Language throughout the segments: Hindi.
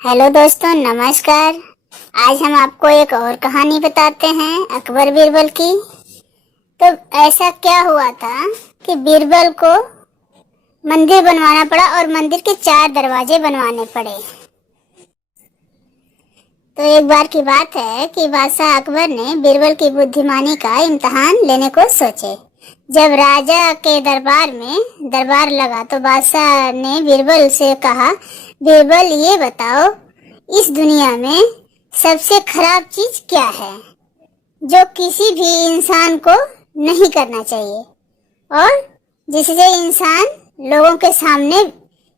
हेलो दोस्तों, नमस्कार। आज हम आपको एक और कहानी बताते हैं अकबर बीरबल की। तो ऐसा क्या हुआ था कि बीरबल को मंदिर बनवाना पड़ा और मंदिर के 4 दरवाजे बनवाने पड़े। तो एक बार की बात है कि बादशाह अकबर ने बीरबल की बुद्धिमानी का इम्तिहान लेने को सोचे। जब राजा के दरबार लगा तो बादशाह ने बीरबल से कहा, बीरबल ये बताओ, इस दुनिया में सबसे खराब चीज क्या है जो किसी भी इंसान को नहीं करना चाहिए और जिससे इंसान लोगों के सामने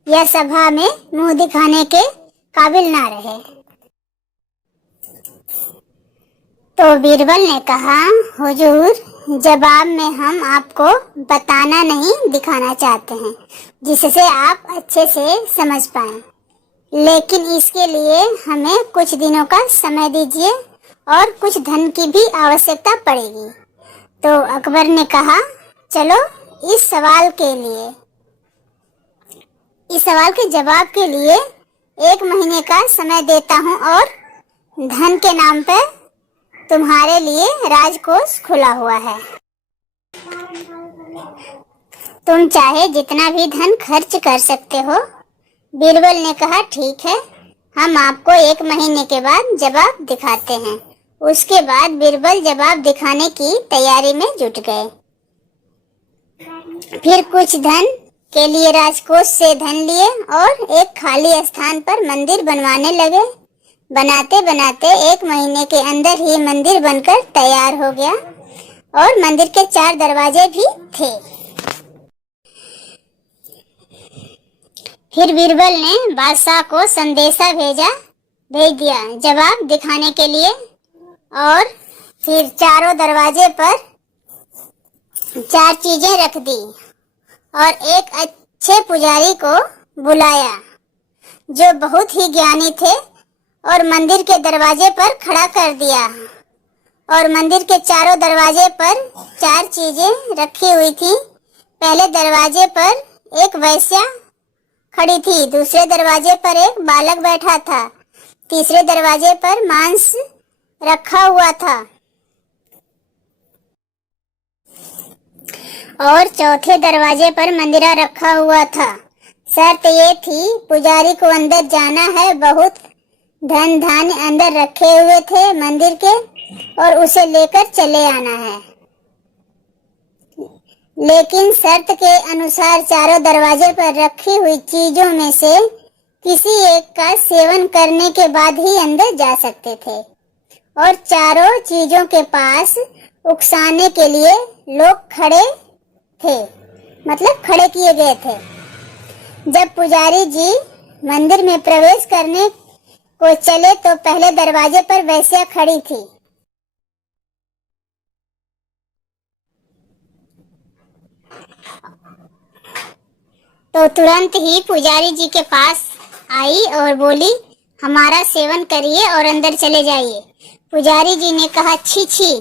या सभा में मुंह दिखाने के काबिल ना रहे। तो बीरबल ने कहा, हुजूर, जवाब में हम आपको बताना नहीं दिखाना चाहते हैं जिससे आप अच्छे से समझ पाएं, लेकिन इसके लिए हमें कुछ दिनों का समय दीजिए और कुछ धन की भी आवश्यकता पड़ेगी। तो अकबर ने कहा, चलो इस सवाल के जवाब के लिए 1 महीने का समय देता हूँ और धन के नाम पर तुम्हारे लिए राजकोष खुला हुआ है। तुम चाहे जितना भी धन खर्च कर सकते हो। बीरबल ने कहा, ठीक है, हम आपको 1 महीने के बाद जवाब दिखाते हैं। उसके बाद बीरबल जवाब दिखाने की तैयारी में जुट गए। फिर कुछ धन के लिए राजकोष से धन लिए और एक खाली स्थान पर मंदिर बनवाने लगे। बनाते बनाते 1 महीने के अंदर ही मंदिर बनकर तैयार हो गया और मंदिर के 4 दरवाजे भी थे। फिर बीरबल ने बादशाह को संदेशा भेज दिया जवाब दिखाने के लिए और फिर चारों दरवाजे पर 4 चीजें रख दी और एक अच्छे पुजारी को बुलाया जो बहुत ही ज्ञानी थे और मंदिर के दरवाजे पर खड़ा कर दिया। और मंदिर के चारों दरवाजे पर 4 चीजें रखी हुई थी। पहले दरवाजे पर एक वैश्या खड़ी थी, दूसरे दरवाजे पर एक बालक बैठा था, तीसरे दरवाजे पर मांस रखा हुआ था और चौथे दरवाजे पर मंदिरा रखा हुआ था। शर्त ये थी, पुजारी को अंदर जाना है। बहुत धन धान्य अंदर रखे हुए थे मंदिर के और उसे लेकर चले आना है, लेकिन शर्त के अनुसार चारों दरवाजे पर रखी हुई चीजों में से किसी एक का सेवन करने के बाद ही अंदर जा सकते थे और चारों चीजों के पास उकसाने के लिए लोग खड़े थे, मतलब खड़े किए गए थे। जब पुजारी जी मंदिर में प्रवेश करने को चले तो पहले दरवाजे पर वैश्या खड़ी थी। तो तुरंत ही पुजारी जी के पास आई और बोली, हमारा सेवन करिए और अंदर चले जाइए। पुजारी जी ने कहा, छी छी,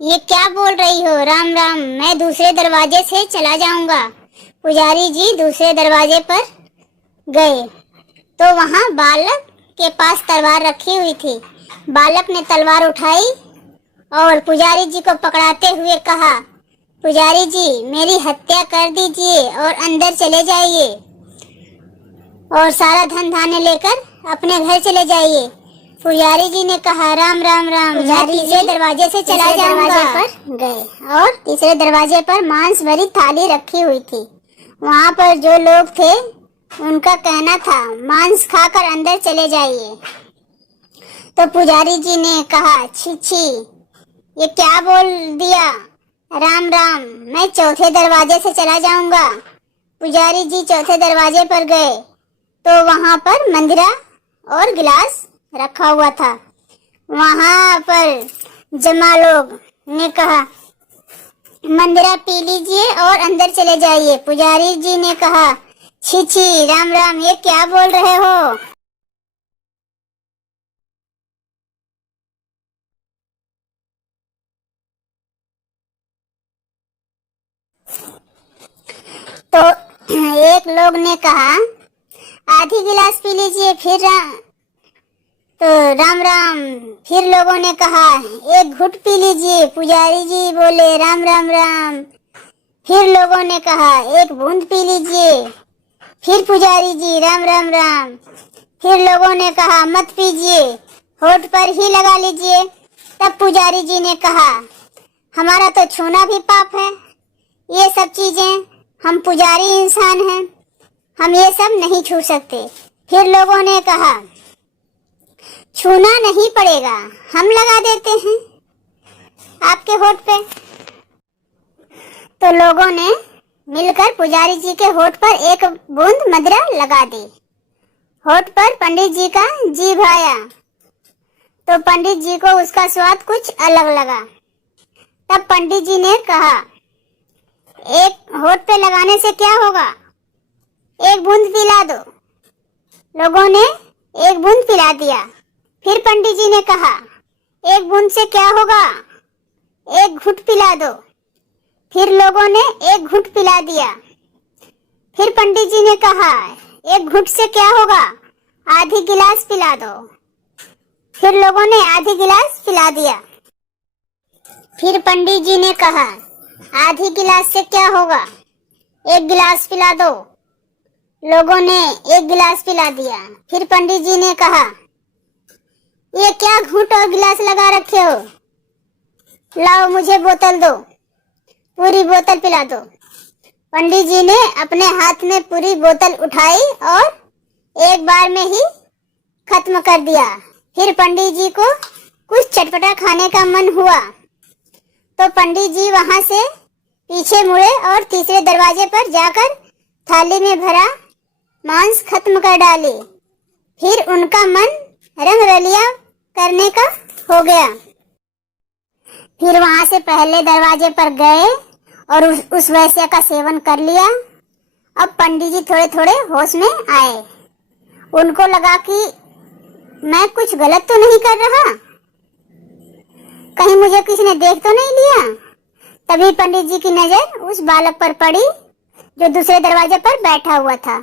ये क्या बोल रही हो? राम राम, मैं दूसरे दरवाजे से चला जाऊंगा। पुजारी जी दूसरे दरवाजे पर गए तो वहां बालक के पास तलवार रखी हुई थी। बालक ने तलवार उठाई और पुजारी जी को पकड़ाते हुए कहा, पुजारी जी, मेरी हत्या कर दीजिए और अंदर चले जाइए और सारा धन धान्य लेकर अपने घर चले जाइए। पुजारी जी ने कहा, राम राम राम, मैं तीसरे दरवाजे से चला जाऊंगा। पर गए और तीसरे दरवाजे पर मांस भरी थाली रखी हुई थी। वहां पर जो लोग थे उनका कहना था, मांस खाकर अंदर चले जाइए। तो पुजारी जी ने कहा, छी छी, ये क्या बोल दिया? राम राम, मैं चौथे दरवाजे से चला जाऊंगा। पुजारी जी चौथे दरवाजे पर गए तो वहां पर मंदिरा और गिलास रखा हुआ था। वहां पर जमा लोग ने कहा, मंदिरा पी लीजिए और अंदर चले जाइए। पुजारी जी ने कहा, छी छी, राम राम, ये क्या बोल रहे हो? तो एक लोग ने कहा, आधी गिलास पी लीजिए, तो राम राम। फिर लोगों ने कहा, एक घुट पी लीजिए। पुजारी जी बोले, राम राम राम। फिर लोगों ने कहा, एक बूंद पी लीजिए। फिर पुजारी जी, राम राम राम। फिर लोगों ने कहा, मत पीजिए, होठ पर ही लगा लीजिए। तब पुजारी जी ने कहा, हमारा तो छूना भी पाप है, ये सब चीजें, हम पुजारी इंसान हैं, हम ये सब नहीं छू सकते। फिर लोगों ने कहा, छूना नहीं पड़ेगा, हम लगा देते हैं आपके होठ पे। तो लोगों ने मिलकर पुजारी जी के होठ पर एक बूंद मदिरा लगा दी। होठ पर पंडित जी का जीभ आया तो पंडित जी को उसका स्वाद कुछ अलग लगा। तब पंडित जी ने कहा, एक होठ पे लगाने से क्या होगा, एक बूंद पिला दो। लोगों ने एक बूंद पिला दिया। फिर पंडित जी ने कहा, एक बूंद से क्या होगा, एक घुट पिला दो। फिर लोगों ने एक घुट पिला दिया। फिर पंडित जी ने कहा, एक घुट से क्या होगा, आधी गिलास पिला दो। फिर लोगों ने आधी गिलास पिला दिया। फिर पंडित जी ने कहा, आधी गिलास से क्या होगा, एक गिलास पिला दो। लोगों ने एक गिलास पिला दिया। फिर पंडित जी ने कहा, ये क्या घूंट और गिलास लगा रखे हो, लाओ मुझे बोतल दो, पूरी बोतल पिला दो। पंडित जी ने अपने हाथ में पूरी बोतल उठाई और एक बार में ही खत्म कर दिया। फिर पंडित जी को कुछ चटपटा खाने का मन हुआ तो पंडित जी वहां से पीछे मुड़े और तीसरे दरवाजे पर जाकर थाली में भरा मांस खत्म कर डाली। फिर उनका मन रंग रलिया करने का हो गया। फिर वहां से पहले दरवाजे पर गए और उस वैश्य का सेवन कर लिया। अब पंडित जी थोड़े थोड़े होश में आए। उनको लगा कि मैं कुछ गलत तो नहीं कर रहा, कहीं मुझे किसी ने देख तो नहीं लिया। तभी पंडित जी की नजर उस बालक पर पड़ी जो दूसरे दरवाजे पर बैठा हुआ था।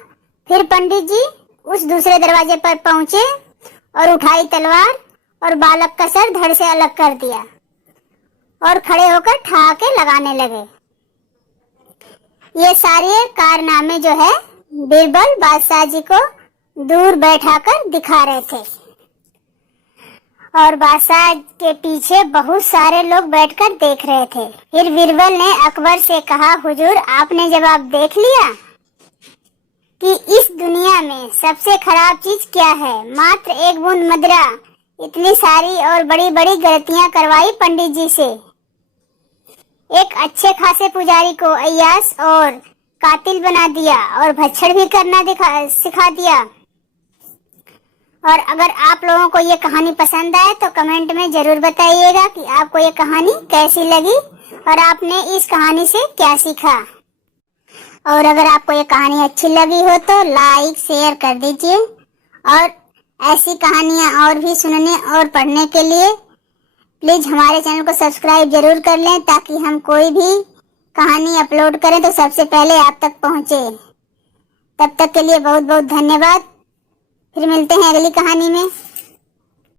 फिर पंडित जी उस दूसरे दरवाजे पर पहुंचे और उठाई तलवार और बालक का सर धड़ से अलग कर दिया और खड़े होकर ठहाके लगाने लगे। ये सारे कारनामे जो है बीरबल बादशाह जी को दूर बैठाकर दिखा रहे थे और बादशाह के पीछे बहुत सारे लोग बैठकर देख रहे थे। फिर बीरबल ने अकबर से कहा, हुजूर आपने जवाब देख लिया कि इस दुनिया में सबसे खराब चीज क्या है। मात्र एक बूंद मदिरा इतनी सारी और बड़ी बड़ी गलतियां करवाई पंडित जी से। एक अच्छे खासे पुजारी को अय्यास और कातिल बना दिया और भक्षण भी करना सिखा दिया। और अगर आप लोगों को ये कहानी पसंद आए तो कमेंट में जरूर बताइएगा कि आपको ये कहानी कैसी लगी और आपने इस कहानी से क्या सीखा। और अगर आपको ये कहानी अच्छी लगी हो तो लाइक शेयर कर दीजिए और ऐसी कहानियां और भी सुनने और पढ़ने के लिए प्लीज हमारे चैनल को सब्सक्राइब जरूर कर लें ताकि हम कोई भी कहानी अपलोड करें तो सबसे पहले आप तक पहुंचे। तब तक के लिए बहुत बहुत धन्यवाद। फिर मिलते हैं अगली कहानी में।